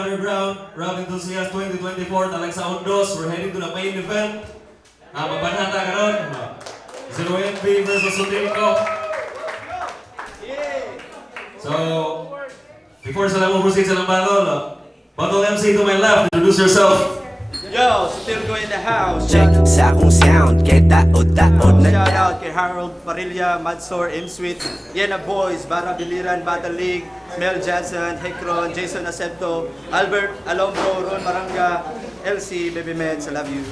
Underground Rock Enthusiast 2024 talag sa Ondos. We're heading to the main event. Mabanata ka ron. Zero MB versus Sotilco. So, before sila mo proceed sa ng battle MC to my left, introduce yourself. Yo, Sotilco in the house. Check sa akong sound, kay taod na Shout out kay Harold Parilla, Madsor, M-Sweet, Yena Boys, Bara Biliran, Battle League, Mel Jansen, Hecron, Jason Acepto, Albert Alombro, Ron Maranga, LC, Baby Meds, I love you.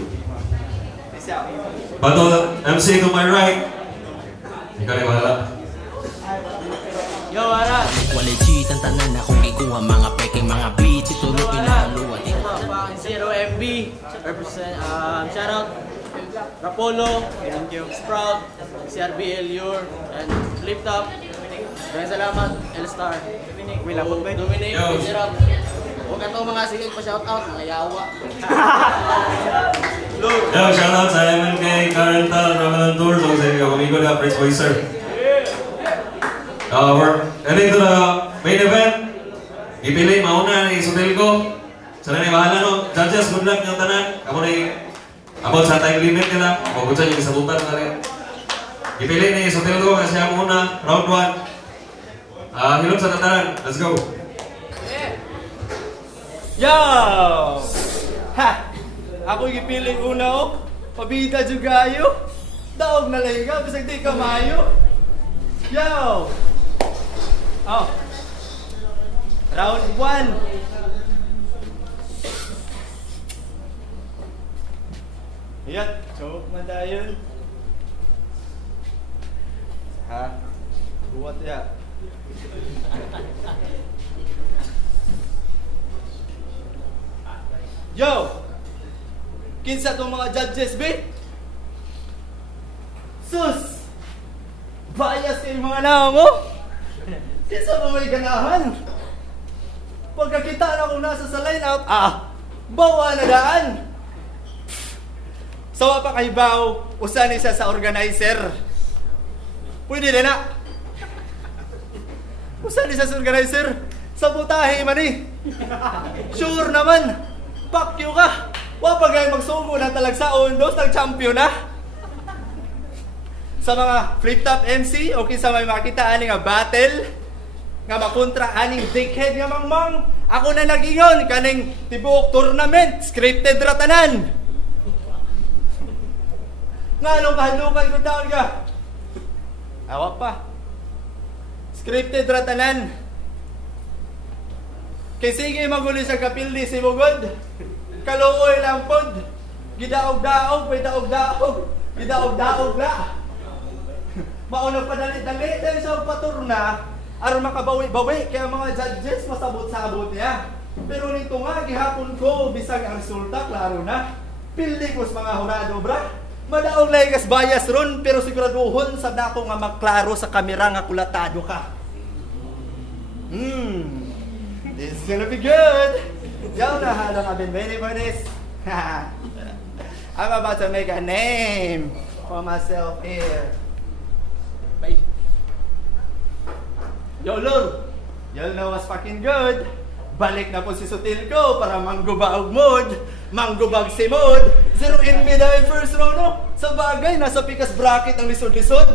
Peace out. Battle MC to my right. Ikaw na bahala. Yo, Ara! Quality, tantanan na kung ikuha mga peking mga beats. Itulo pinahaluan. Zero MB, represent, shout out Rapolo, Sprout, CRBL Lure, and Flip Top. Maraming salamat, L-Star, Dominic, Zerap. Huwag ka mga sigil pa shout out, mga yawa. Yo, shout out sa MNK, Carental, Ramadan Tour, so sa inyo, kumigo na, Prince Boy Sir. We're heading to the main event. Ipili, mauna ni Sotilco. Sana ni bahala no. Judges, good luck ng tanan. Ako na about sa time limit nila. Pagkutsan yung isabutan na rin. Ipili ni Sotilco kasi siya muna. Round 1. Hilom sa tatanan. Let's go. Yo! Ha! Ako ipiling una o. Pabida juga ayo. Daog na lang ka, bisag di ka mayo. Yo! Oh. Round 1. Ayan, so mandayon. Ha? Buat ya. Yo! Kinsa tong mga judges, be? Sus! Bias kayo mga nao mo? Kinsa mo may ganahan? Pagkakita na kung nasa sa lineup, bawa na daan! Sawa pa kay Bao, usan isa sa organizer. Pwede na na. Usan isa sa organizer. Sabutahe man eh. Sure naman. Pakyo ka. Wapagay magsumo na talagsaon, dos nag-champion na. Sa mga flip-top MC, okay sa may makita ani nga battle, nga makontra aning dickhead nga mangmang. Ako na nag-ingon, kaning tibuok tournament, scripted ratanan. Nga anong kahalukan ko taon ka? Awak pa. Scripted ratanan. Kay sige maguli sa kapildi si Bugod. Kaluoy lang pod. Gidaog-daog, may daog-daog. Gidaog-daog na. Maunang padalit-dalit dahil sa paturna aron makabawi-bawi kaya mga judges masabot-sabot niya. Pero nito nga gihapon ko bisag ang resulta klaro na. Pildi ko sa mga hurado bra. Madaog laygas bias ron, pero siguraduhon sa nako nga magklaro sa kamera nga kulatado ka. This is gonna be good. Yo, nahalo I've been waiting for this. I'm about to make a name for myself here. Bye. Yo, Lord. Y'all know what's fucking good. Balik na po si Sotilco para manggubaog mood. Manggubag si Mod. Zero NB dahil first round, no? Sa bagay, nasa pikas bracket ang lisod-lisod.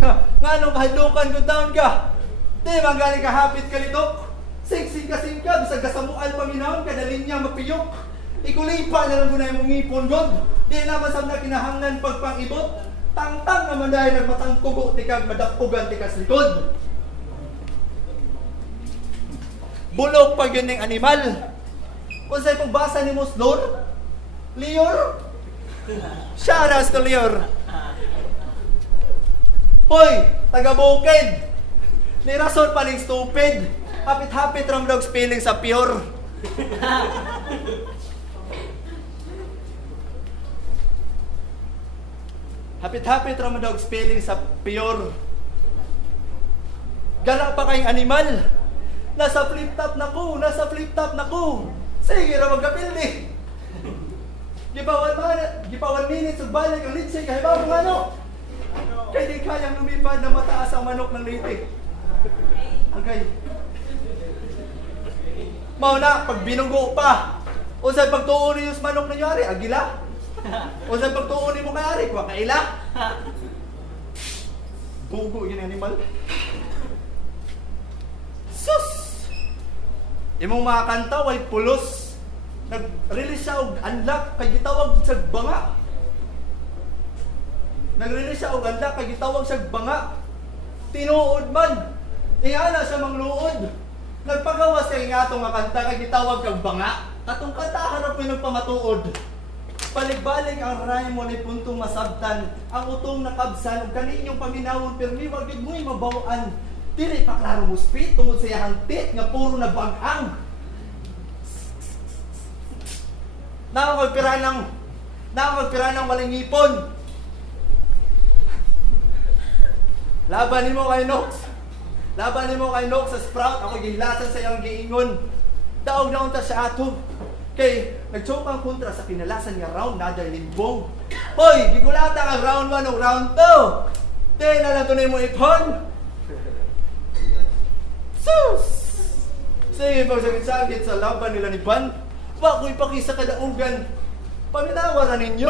Nga nung kahalukan ko down ka. Di, manggaling ka hapit ka litok. Sing-sing ka, bisag kasamual paminahon, kada linya mapiyok. Ikulipa na lang ko na yung ngipon, God. Di naman sa na kinahanglan pagpangibot. Tang-tang naman dahil nagmatangkugo, tikag madapugan, tikas likod. Bulok pag yun ng animal. Kung sa'yo pagbasa ni Moslor, Lior? Shoutouts to Lior. Hoy, taga-bukid. May rason paling stupid. Hapit-hapit ram dog spelling sa pure. Hapit-hapit ram dog spelling sa pure. Gala pa kayong animal. Nasa flip-top na ko, nasa flip-top na ko. Sige ra magkapildi. Gipawan minutes ug balik ang litsi kay bago ano. Kay di kayang lumipad na mataas ang manok ng liti. Okay. Mao na pag binugo pa. Unsay pagtuon niyo sa manok ninyo ari, agila. Unsay pagtuon nimo kay ari, wa kaila. Bugo yun animal. Sus! Imong mga kanta way pulos. Nag-release siya og unlock kay gitawag sa banga. Nag-release siya og unlock kay gitawag sa banga. Tinuod man. Iyana sa mangluod. Nagpagawas kay nga atong nga kanta kay gitawag kag banga. Katong kanta harap pinagpamatuod. Balik-balik ang rhyme mo ni puntong masabtan. Ang utong nakabsan ug kaninyong paminawon permi wag gid mo'y mabawaan. Dili pa klaro mo speed tungod sa iyang tit nga puro nabag-ang. Nakakagpira ng walang ngipon. Laban nimo kay Nox. Laban nimo kay Nox sa Sprout. Ako gihilasan sa iyang giingon. Daog na unta sa ato. Kay nagchoke ang kontra sa kinalasan nga round na dahil limbong. Hoy, gigulata ang round 1 o round 2. Di na lang tunay mo ipon. Sus! Sige, pagsagit-sagit sa laban nila ni Ban. Wa ko'y pakisa kadaugan. Paminawaran ninyo.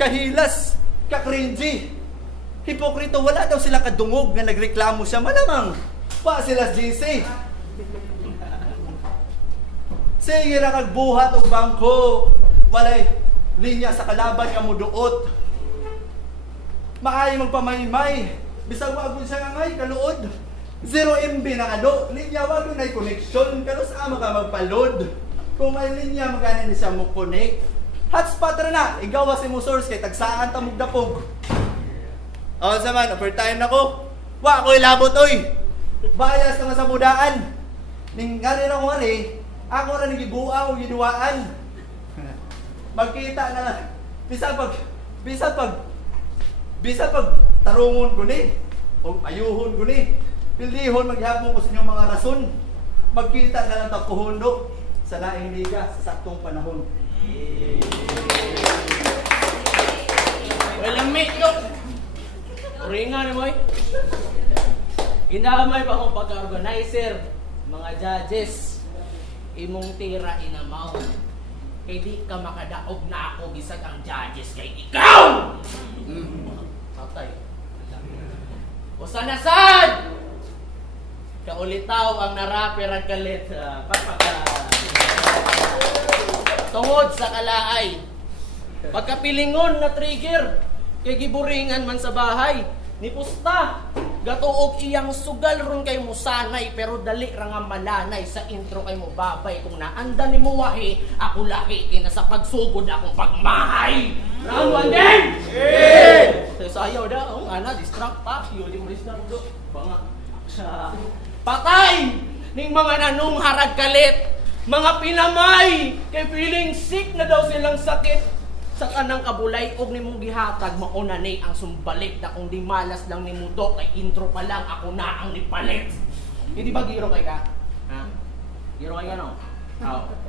Kahilas, kakringy. Hipokrito, wala daw sila kadungog na nagreklamo siya. Malamang, pa sila GC. Sige na kagbuhat o bangko. Walay linya sa kalaban nga muduot. Maayo magpamaymay. Bisag wagod siya nga ngay, kaluod. 0 MB na kado. Linya wagod na connection. Kano sa ama ka magpaload. Kung may linya, magana na siya mo connect. Hotspot rin na. Igawa si mo source kay tagsaan tamog dapog. O saman, overtime na ko. Wa ko'y labot oy. Bayas ka nga sa budaan. Ning ngari na ko ngari. Ako rin nagibuang o ginuwaan. Magkita na lang. Bisa pag tarungon ko ni. O ayuhon ko ni. Pildihon maghapon ko sa inyong mga rason. Magkita na lang tapuhondo sa laing liga sa saktong panahon. Walang mate yun. Ringan ni Moy. Ginamay pa akong pagka-organizer. Mga judges. Imong tira inamaw. Kay di ka makadaog na ako bisag ang judges kay ikaw! Patay. Usa na sad! Kaulitaw ang narapper ang kalit. Tungod sa kalaay. Pagkapilingon na trigger. Kay giburingan man sa bahay. Ni pusta. Gatuog iyang sugal ron kay mo sanay. Pero dali ra nga malanay. Sa intro kay mo babay. Kung naanda ni mo wahi. Ako laki kina sa pagsugod akong pagmahay. Round 1 din! Sayaw da. Oh, ana, distract pa. Yuli mo distract do. Banga. Patay! Ning mga nanong harag kalit. Mga pinamay. Kay feeling sick na daw silang sakit. Sa kanang kabulay og nimong gihatag mauna ni ang sumbalik na kung di malas lang ni mudo kay intro pa lang ako na ang nipalit. Hindi ba giro kay ka? Ha? Giro kay ka no?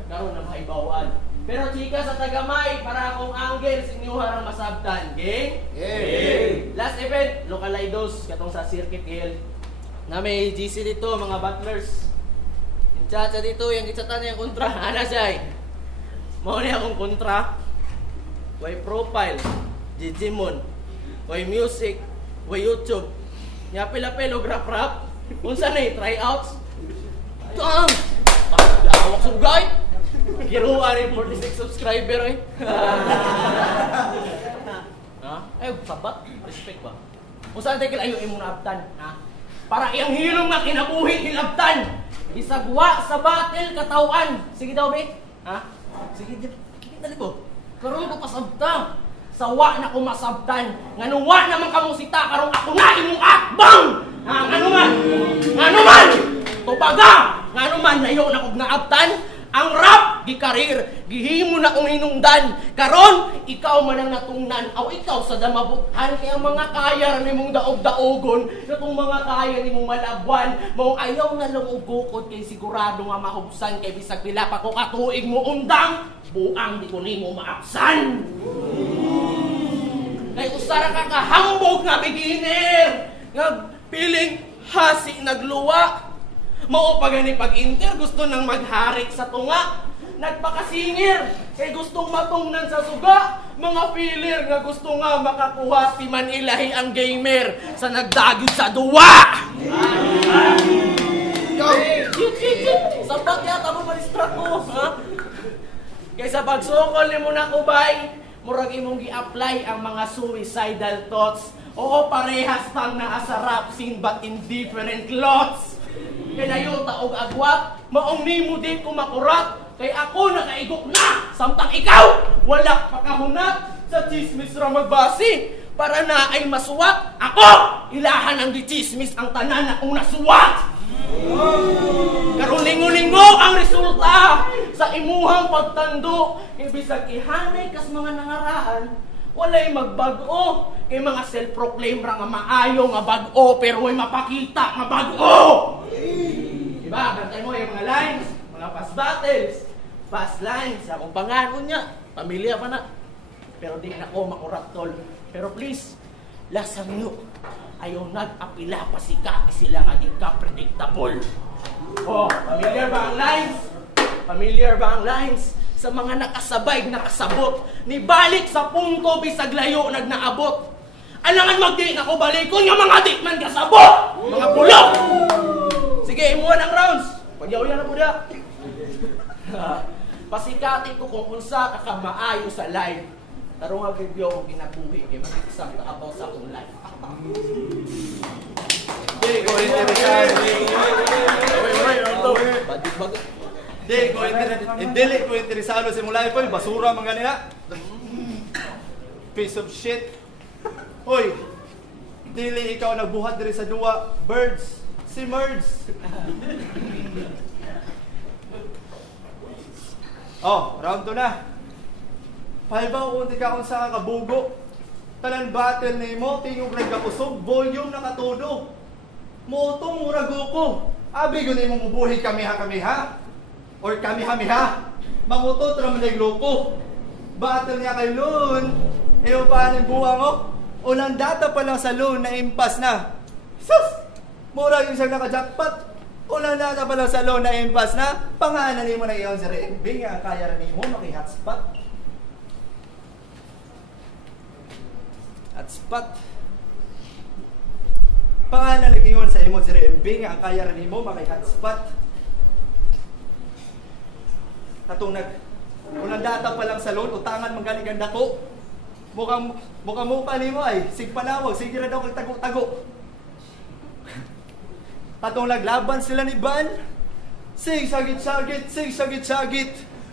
Karon na mahibawan. Pero chika sa tagamay para akong angle sinyo harang masabtan. Gang? Yeah. Last event, Localidos katong sa Circuit Hill. Na may GC dito mga butlers. Yung chacha dito yung gitsatan niya kontra. Ana siya. Mao ni akong kontra. Way profile, Digimon, way music, way YouTube. Nya pila-pilo rap-rap. Unsa na tryouts? Tang! Awak sugay. Giruan ni 46 subscriber eh. Ha? Ay, sabat, respect ba? Unsa tay kalayo imong naabtan, ha? Para iyang hilom nga kinabuhi hilabtan. Isagwa sa battle katawan. Sige daw, be. Ha? Sige, dali ko. Karon ko pasabtan. Sawa na ko masabtan. Nganuwa naman kamong sita karong ako na imong akbang. Ha, nganuman. Tubaga. Nganuman nayo na kog naabtan. Ang rap gikarir, gihimo na kong hinungdan. Karon ikaw man ang natungnan. Aw ikaw sa damabuthan kay ang mga kaya nimong daog-daogon. Katong mga kaya nimong malabwan. Mao ayaw na lang ugukod kay sigurado nga mahubsan kay bisag pila pa ko katuig mo undang. Buang di ko nimo maapsan. Kay usara ka kahambog nga beginner. Nga piling hasi nagluwa. Mao pa gani pag-inter, gusto nang magharik sa tunga. Nagpakasingir, kay gustong matungnan sa suga. Mga filler nga gusto nga makakuha ti Manilahi ang gamer sa nagdagid sa duwa. Sabat yata mo malistra ko, ha? Kaysa pagsukol ni mo na kubay, murag imong gi-apply ang mga suicidal thoughts. Oo, parehas pang naasarap, sin but in different lots. Kinayuta og agwat, maong nimo di ko makurat. Kay ako nakaigok na, samtang ikaw wala pakahunat sa chismis ra magbasi. Para na ay masuwat, ako ilahan ang di chismis ang tanan na kung nasuwat. Karon lingo-lingo ang resulta sa imuhang pagtando. Ibisag ihanay kas mga nangaraan, walay magbago. Kay mga self-proclaim ra nga maayo nga bag-o, pero way mapakita nga bag-o. Diba? Bantay mo yung mga lines, mga past battles, past lines. Akong panganon niya, pamilya pa na. Pero di na ko makurat, tol. Pero please, lasang nyo. Ayaw nag-apila pa sila nga di ka predictable. Oh, familiar ba ang lines? Familiar ba ang lines? Sa mga nakasabay, nakasabot. Ni balik sa punto, bisag layo, nagnaabot. Alangan magdi na ko balikon yung mga di man kasabot! Mga bulok! Sige, imuhan ang rounds. Pagyaw-yaw na po na. Pasikati ko kung unsa ka maayo sa live. Tarong ang review kung ginabuhi kay mag-exam na about sa akong live. Di ko interesado. Dili ko interesado sa mong live. Basura mga nila. Piece of shit. Hoy, dili ikaw nagbuhat diri sa duwa. Birds. Si Merds. Oh, round 2 na. Pahibaw kung di ka kung sa kabugo. Talan battle ni mo, tingog nagkakusog, volume nakatudo. Motong murago ko. Abi guni mo mubuhi kamiha-kamiha. Or kamiha-miha. Mangutot raman loko. Battle niya kay Loon. Ewan pa ng buwa mo. Unang data pa lang sa Loon na impas na. Sus! Mura yung siyang naka-jackpot. Unang data pa lang sa Loon na impas na. Pangalan mo na iyon sa Reembing. Ang kaya rin mo maki-hotspot. Hotspot. Pangalan nag-iwan sa imo si Reembing. Ang kaya rin mo maki-hotspot. Katong unang data pa lang sa Loon. Utangan magaling ang dako. Mukhang pa ni mo ay sigpanawag, sige na daw kag tago-tago. Katong naglaban sila ni Ban, sig sagit-sagit,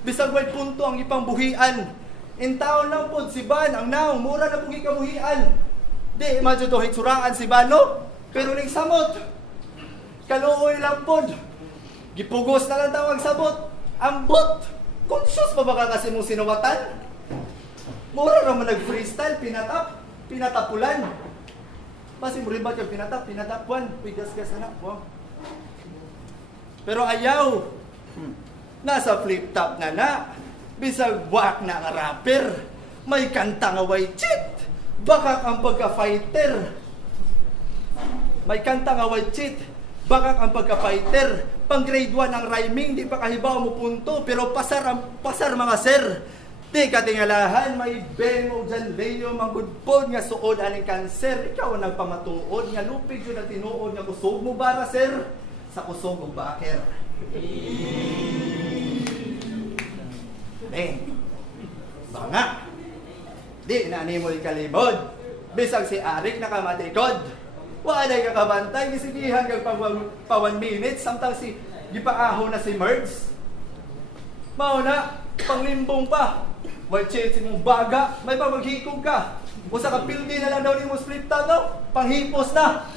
bisag way punto ang ipang buhian. In taon lang pod si Ban ang naong mura na pugi kabuhian. Di madyo to hitsuraan si Ban no, pero ning samot. Kaluoy lang pod. Gipugos na lang tawag sabot. Ambot. Conscious pa ba ka kasi mong sinuwatan? Mura naman nag-freestyle, pinatapulan. Basi mo rin ba yung pinatapuan, pigas-gas na. Wow. Pero ayaw, nasa flip-top na, bisag wak na nga rapper, may kanta nga way cheat, baka ang pagka-fighter. May kanta nga way cheat, baka ang pagka-fighter. Pang grade 1 ang rhyming, di pa kahibaw mo punto, pero pasar mga sir. Di katingalahan, may bengo dyan, leyo, manggudpod nga suod aning kanser. Ikaw ang nagpamatuod, nga lupig yun ang tinuod, nga kusog mo bara, sir? Sa kusog o baker. Banga. Di na ni mo ikalibod. Bisag si Arik nakamatikod. Walay kakabantay, gisigihan kag pa 1 minute, samtang si gipaaho na si Merds. Mauna, panglimbong pa. May chance mong baga, may pamaghikog ka. O sa kapildi na lang daw ni mo split top, no? Panghipos na.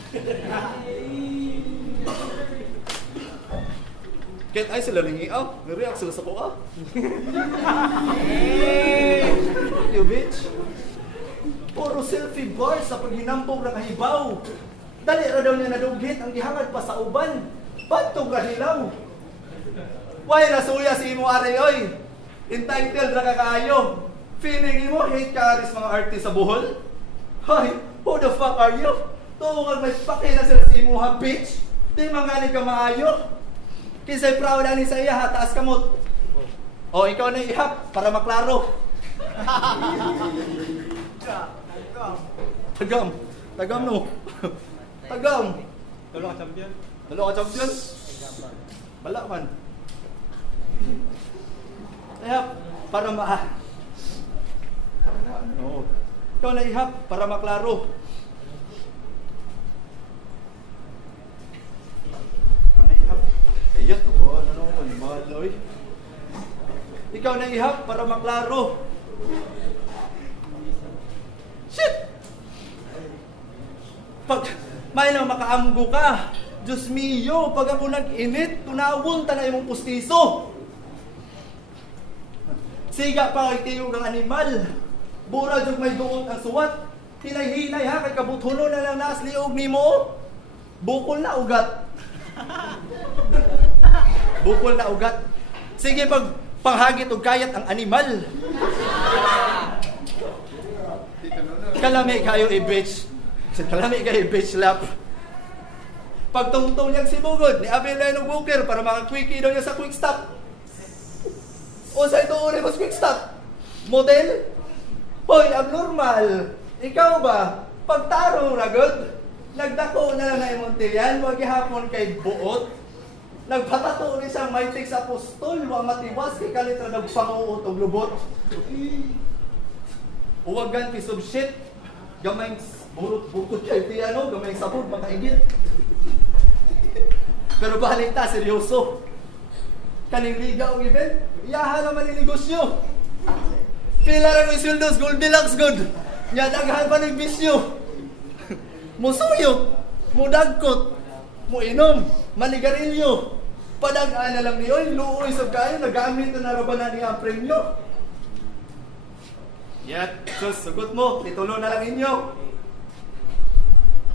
Kahit ay sila ringi, may-react sila sa kuha. You bitch. Puro selfie bar sa paghinampog na kahibaw. Dali ra daw niya nadugit ang gihangad pa sa uban. Pantog rahilaw. Why nasuya si imo ari oy? Entitled na kakaayo. Feeling mo hate karis mga artist sa Bohol? Hoy, who the fuck are you? Tuwag may pake na sila sa imo ha, bitch. Di manganig ka maayo. Kinsay proud ani sa iya ha, taas kamot. O ikaw na ihap para maklaro. Tagam no. Tagam. Tolo ka champion. Talo ka champion. Bala man. Ihap para no. Ikaw na ihap para maklaro. Ikaw na ihap. Ayot, maloy. Ikaw na ihap para maklaro. Shit! Pag may lang makaamgo ka, Diyos mio, pag ako nag-init, tunawon ta na imong pustiso. Siga pa kay tiyog ang animal. Bura jud may duot ang suwat. Hinay-hinay ha, kay kabuthuno na lang naas liog nimo. Bukol na ugat. Bukol na ugat. Sige pag panghagit og kayat ang animal. Kalami kayo i-bitch. Kalami kayo i-bitch lap. Pagtungtong niyang sibugod, ni Abelay ng Booker para maka-quickie daw niya sa quick stop. O sa ito uri mas quick stop. Model? Hoy, abnormal. Ikaw ba? Pagtaro na good? Nagdako na lang na imontilyan, wag ihapon kay buot. Nagpatato rin siyang maitik sa apostol, wa matiwas kay kalitra nagpanguot og lubot. Uwagan piece of shit. Gamay burot-burot kay piano, gamay sabog makaigit. Pero balik ta, seryoso. Kaning liga o event, iyahan naman yung negosyo. Pila rin yung sweldos, Goldilocks good. Nyadaghan pa ng bisyo. Musuyo, mudagkot, muinom, manigarilyo. Padagaan na lang ni Oy, luoy sa kayo, nagamit na narabanan niya ang premyo. Yat, sus, sugot mo, itulo na lang inyo.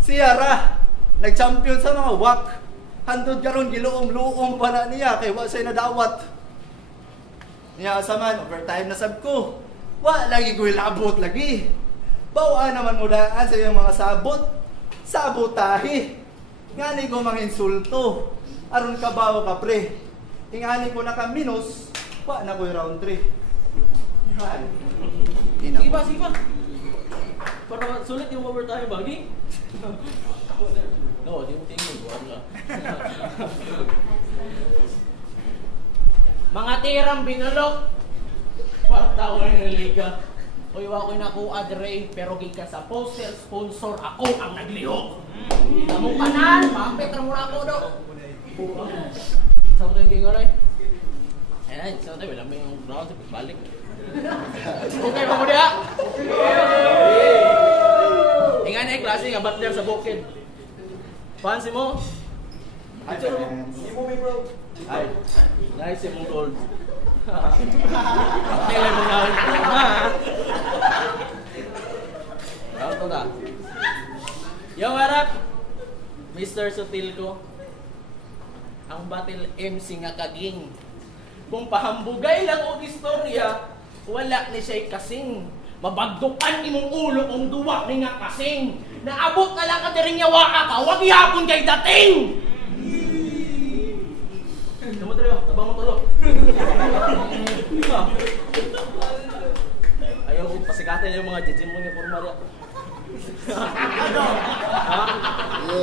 Si Yara, nag-champion sa mga wak. Handod karon giluom-luom pa na niya kay wa say nadawat. Niya sa man overtime na sab ko. Wa lagi ko ilabot lagi. Bawa naman mo daan sa iyong mga sabot. Sabotahe. Ngani ko mga insulto. Aron ka bawo ka pre. Ingani ko na ka minus, wa na ko round 3. Sige pa. Para sulit yung overtime ba? Di? No, di mo tingin. Mga tirang binulok. Partaw na liga. Uy, wa ko'y nakuha Dre, pero gika sa poster sponsor ako ang naglihok. Namong kanan, mapit ra muna ako do. Saan tayo gingo rin? Ayan, saan tayo, wala may yung ground, balik. Okay ba mo diya? Ingan na klase nga butler sa bukid. Fancy mo? Ay, nice yung gold. Kailan mo nga ito na. Yung harap, Mr. Sotilco, ang battle MC nga kaging. Kung pahambugay lang o istorya, wala ni siya'y kasing. Mabagdukan imong ulo kung duwa ni nga kasing. Naabot na lang ka diring yawa ka, wag yapon kay dating! Kamu tayo, tabang mo tulog. Ayaw ko pasikatin yung mga jijim mo niya formalya. Ano? Ha?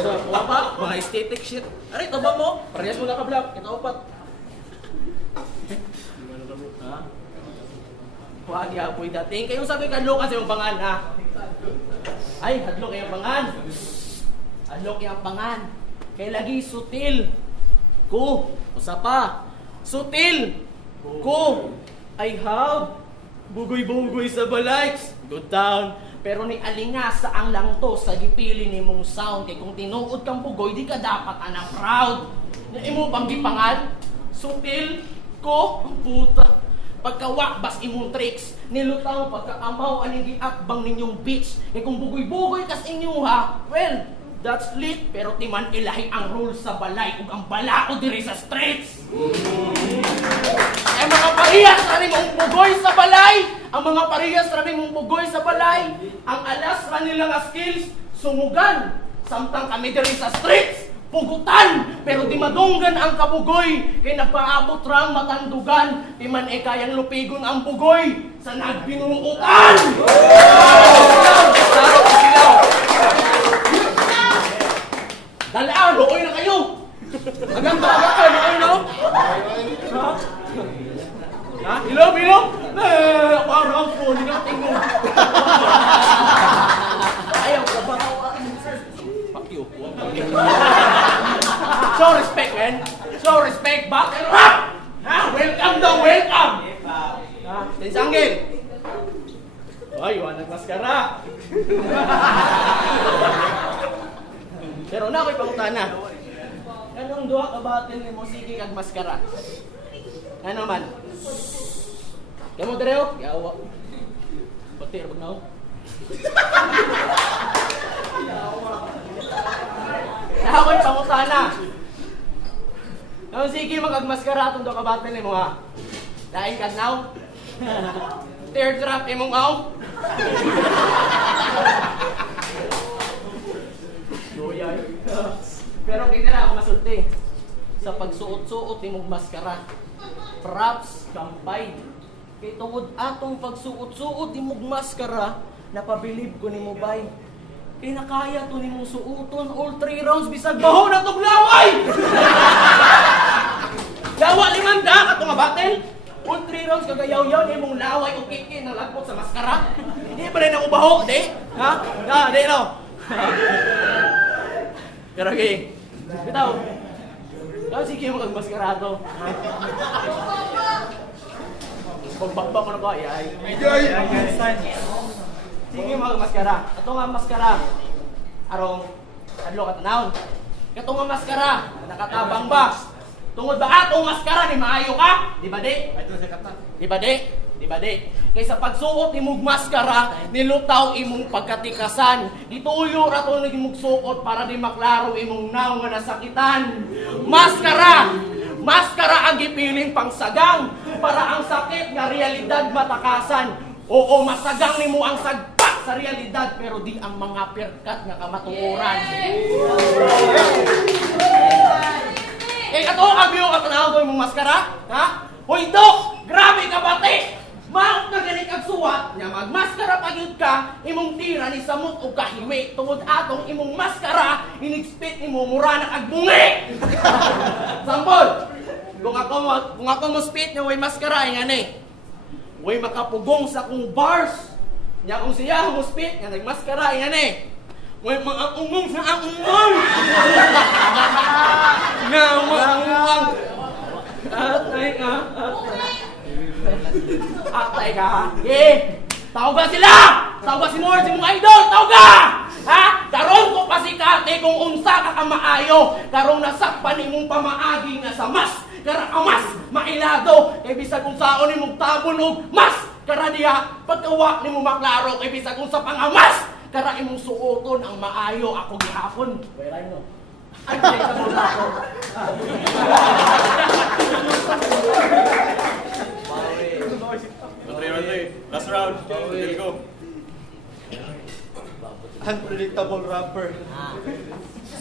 So, wapa, mga aesthetic shit. Aray, tabang mo. Parehas mo naka-vlog. Kita upat. Ha? Huwag yapoy dating. Kayong sabi kadlo kasi yung pangan, ha? Ay, hadlok kayong pangan. Hadlok kayong pangan. Kay lagi sutil. Ko, usapa. Sutil. Ko, I have. Bugoy-bugoy sa baliks. Good down. Pero ni alingasa ang lang to sa gipili ni mong sound. Kay kung tinuod kang bugoy, di ka dapat anang proud. Na imo pang gipangan. Sutil. Ko, ang puta. Pagkawakbas imong tricks, nilutaw pagkaamaw aning giatbang ninyong bitch. Kay kung bugoy-bugoy kas inyo ha, well, that's lit, pero timan ilahi ang rules sa balay ug ang balao diri sa streets. Ay mga parehas rami mong bugoy sa balay, ang mga parehas rami mong bugoy sa balay, ang alas ra nila nga skills sumugan. Samtang kami diri sa streets, pugutan, pero di madunggan ang kabugoy, kay nagpaabot rang matandugan, di man kayang lupigon ang bugoy, sa nagbinuutan! Dalaan, looy na kayo! Agad, looy na! Ha? Ilaw! Parang po, hindi ka tingin. Ayaw ka ba? Fuck you. Show respect, man. Show respect. Back and rap! Ha? Welcome daw, welcome! Ha? Tinsanggil! Ay, wala nagmaskara. Pero na ako'y pangutana. Anong duha ka batin ni mo sige kag maskara? Ano man? Kamu Dreo? Yawa. Pati ra bagnaw. Ako'y pangutana. Anong sige magagmaskara atong duha ka batin ni mo ha? Daing kadnaw? Teardrop imong aw? Pero kinira ako masulti. Sa pagsuot-suot imong maskara, props kampay. Kay tungod atong pagsuot-suot imong maskara, napabilib ko nimo bay. Kay nakaya to nimong suoton all 3 rounds bisag baho na tong laway. Lawa limanda ka to nga battle. All 3 rounds kagayaw-yaw imong laway o kiki nalagpot sa maskara. Di pa rin ako baho, di? Ha? Di no. Pero okay, bitaw. Sige mo kagmaskarado. Pagbakbak ko na ko, ay. Sige mo kagmaskara. Ito nga maskara. Arong, adlo ka tanawon. Ito nga maskara, nakatabang ba? Tungod ba atong maskara ni maayo ka? Di ba di? Di ba di? Di ba di? Kaysa pagsuot imong maskara, nilutaw imong pagkatikasan. Dituyo ra to imong suot para di maklaro imong naw nga nasakitan. Maskara! Maskara ang gipiling pangsagang para ang sakit nga realidad matakasan. Oo, masagang nimo ang sagpa sa realidad pero di ang mga perkat nga kamatuoran. Eh, ato ang biyo ka tanawag ko imong maskara? Ha? Hoy, Dok! Grabe ka bati! Maot na galing kag suwat, nga magmaskara pagyud ka, imong tira ni samot o kahimi, tungod atong imong maskara, inigspit ni mo mura na kag bungi! Sampol! Kung ako mo spit nga way maskara, nga ni, way makapugong sa kong bars, nga kung siya mo spit, nga nagmaskara, nga ni, way makapugong sa akong bars! Nga makapugong! Atay ka ha? Tawag ba sila? Tawag ba si Morris, mong idol? Tawag ka! Ha? Karon ko pa si Kate kung unsa ka maayo. Karong nasakpan imong pamaagi nga sa mas. Kara amas, mailado. Kay bisag kung saon imong tabon og mas. Kara diha, pagkawa ni mo maklaro. Kay bisag kung sa pangamas. Kara imong suoton ang maayo ako gihapon. Wala no. Ay, ka mo ako. Last round. Let's go. Unpredictable rapper.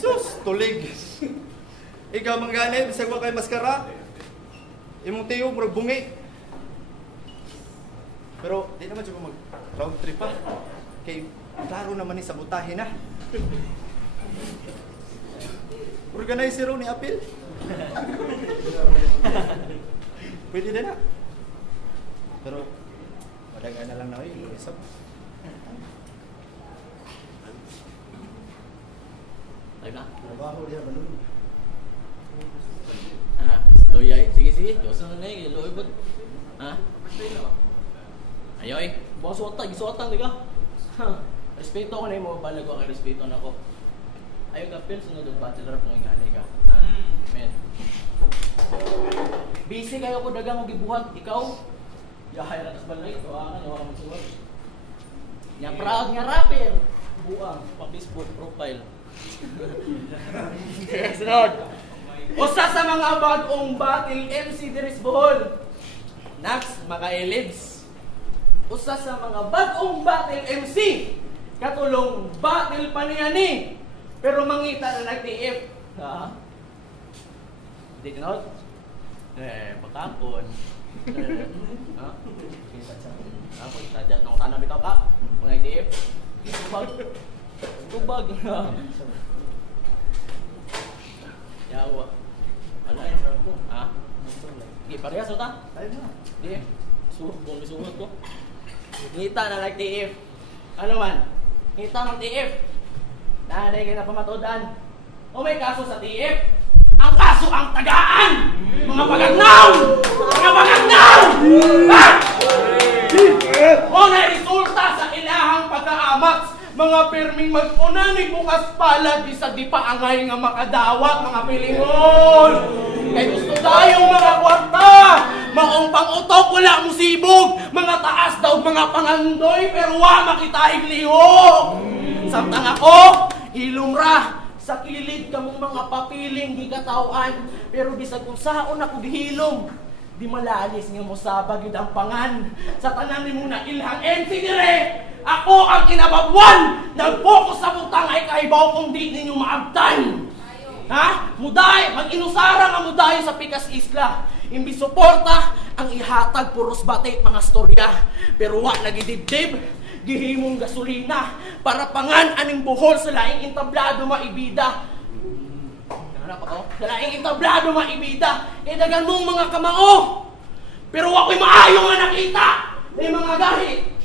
Sus, tulig. Ikaw mangganib, bisag mo kay maskara. Imong tiyo, murag bungi. Pero, di naman siya mag round trip pa. Kay, klaro naman ni sabotahe na. Organizer ni Apil. Pwede din na. Pero, madagaan na lang na kayo. Isap. Time na. Trabaho diya, balon. Loyay. Sige. Diyos na na eh. Loy ba? Ha? Ayaw eh. Bukas suwatan. Gisuwatan, di ka? Respeto ko na yung mga balag ko. Respeto na ko. Ayaw ka, Phil. Sunod ang bachelor kung ingalay ka. Ha? Men. Busy kayo ko dagang o gibuhat. Ikaw? Yahay na tas balay. Kawakan. Yawa ka magsuwat. Nga proud nga rapper. Buang. Pa-Facebook profile. Sunod. Usa sa mga bagong battle MC Diris Bohol. Next, mga elids. Usa sa mga bagong battle MC. Katulong battle pa niya ni. Pero mangita na nag-TF. Ha? Di tinod? Pagkakon. Ha? Ako, itajat ng tanam ito ka. Mga ITF. Tubag. Tubag. Yawa. Wala mo. Ha? Di, parehas o ta? Di. Kung isuot ko. Ngita na nag-TF. Ano man? Ngita mag-TF. Nanay kayo na pamatodan. O may kaso sa TF. Ang kaso ang tagaan! Mga pagagnaw! Mga pagagnaw! Ha? O na-resulta sa ilahang pagkaamats. Mga pirming mag-unanig bukas palad bisag di paangay nga makadawat mga pilingon. Kaya gusto tayong mga kwarta. Maong pang-utok wala musibog. Mga taas daw mga pangandoy pero wa makitahig lihok. Samtang ako, hilumra. Sa kilid kamong mga papiling di katawan, pero bisag kung saon ako gihilom, di malalis nga mo sabag yun ang pangan. Sa tanan ni mo na ilhang MC dire, ako ang kinababwan, nag-focus sa butang ay kaibaw kung di ninyo maabtan. Ha? Muday, mag-inusara nga muday sa Pikas Isla. Imbis suporta, ang ihatag puros bate mga storya. Pero wa nagidibdib. Gihimong gasolina para pangan aning buhol sa laing entablado maibida. Hanap ako? Sa laing entablado maibida. E dagan mong mga kamao. Pero ako'y maayo nga nakita. May mga gahi.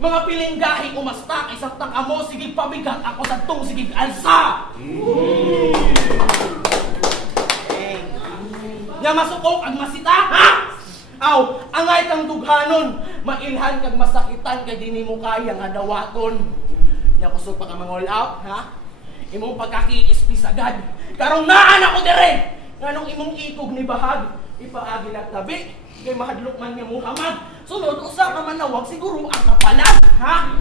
Mga piling gahi umasta kay saktang amo sigig pabigat ako sa tong sigig alsa. Nga masukok ang masita, ha? Aw, angay kang dughanon, mailhan kag masakitan kay dini mo kaya nga dawaton. Nya kusog pa ka mangol out, ha? Imong pagkaki-ispis agad. Karong naan ako dire. Nganong imong ikog ni bahag, ipaagi lang tabi kay mahadlok man nga Muhammad. Sunod usa ka manawag siguro ang kapalag, ha?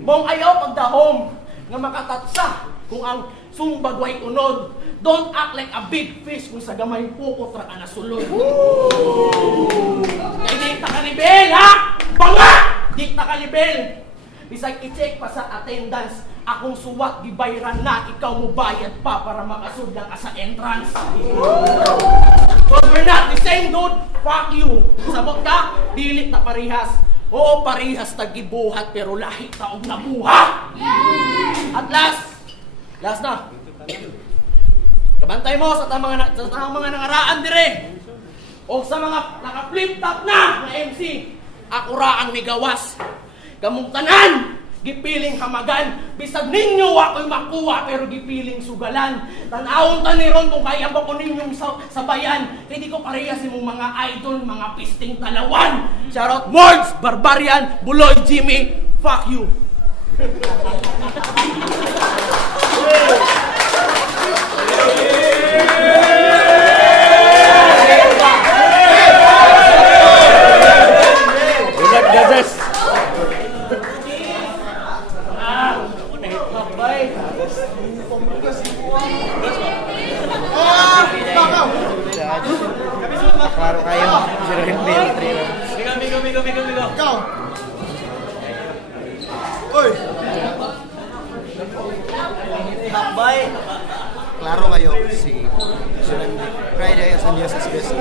Mong ayaw pagdahom nga makatatsa kung ang sumbag way unod. Don't act like a big fish kung sa gamay pukot ra ka nasulod. Kaya di ta kalibel, ha? Banga! Di ta kalibel. Bisag i-check pa sa attendance, akong suwat gibayran na, ikaw mo bayad pa para makasudlang ka sa entrance. But we're not the same, dude. Fuck you. Sabot ka, dilit na parihas. Oo, parihas tagibuhat pero lahi taog na buha. At last na. Kabantay mo sa mga nangaraan dire. O sa mga naka-flip top na MC, ako ra ang migawas. Kamong tanan, gipiling hamagan. Bisag ninyo ako'y makuha pero gipiling sugalan. Tanawon taniron kung kaya ba ko ninyong sabayan. Kaya di ko parehas imong mga idol, mga pisting talawan. Shoutout Mords, Barbarian, Buloy, Jimmy, fuck you. Bulat gazes. Klaro kayo. Zero Hill 3. Migo. Ikaw! Uy! Takbay. Klaro kayo. Si Surende. Friday as ang Diyos is best.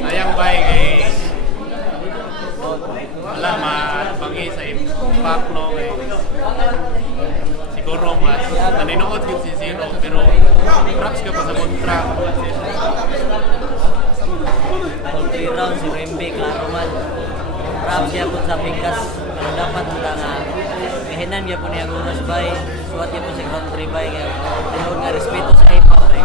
Sayang bay kay wala mapangi sa impact no kay siguro mas naninood yun si Zero pero props ka pa sa kontra. All 3 rounds si Rembe, klaro man. Props niya po sa Pikas. Pero dapat mula nga kahinan niya po niya oras bay. Suwat niya po sa round 3 bay. Kaya tinawag nga respeto sa hip-hop bay.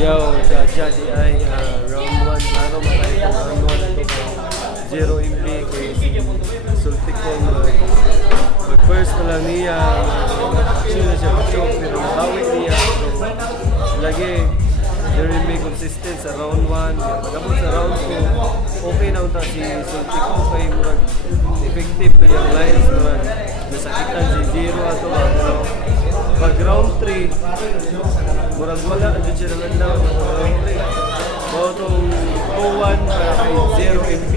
Yo, Jaja di ay round 1. Klaro matay ko round 1 ito. Zero MP kay sulti ko first na lang niya. Sino siya mag-choke pero nakawit niya. Lagi very may consistent sa round 1. Pagkabot sa round 2, okay na unta si sulti ko kay murag effective pa yung lines murag nasakitan si Zero ato ba. Pero pag round 3, murag wala, andun siya naman daw. Round 3. Botong 2-1 para kay 0MB.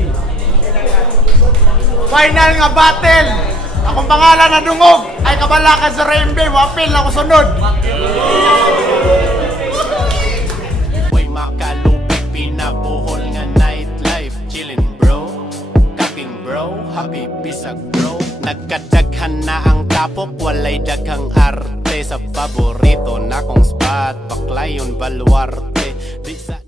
Final nga battle! Akong pangalan na dungog ay kabalakan sa Rembe. Wapil na ko sunod. Uy, makalupit, pinabuhol nga nightlife. Chillin' bro, kaking bro, happy bisag bro. Nagkadaghan na ang tapok, walay daghang arte. Sa paborito na kong spot, baklayon baluarte. Di sa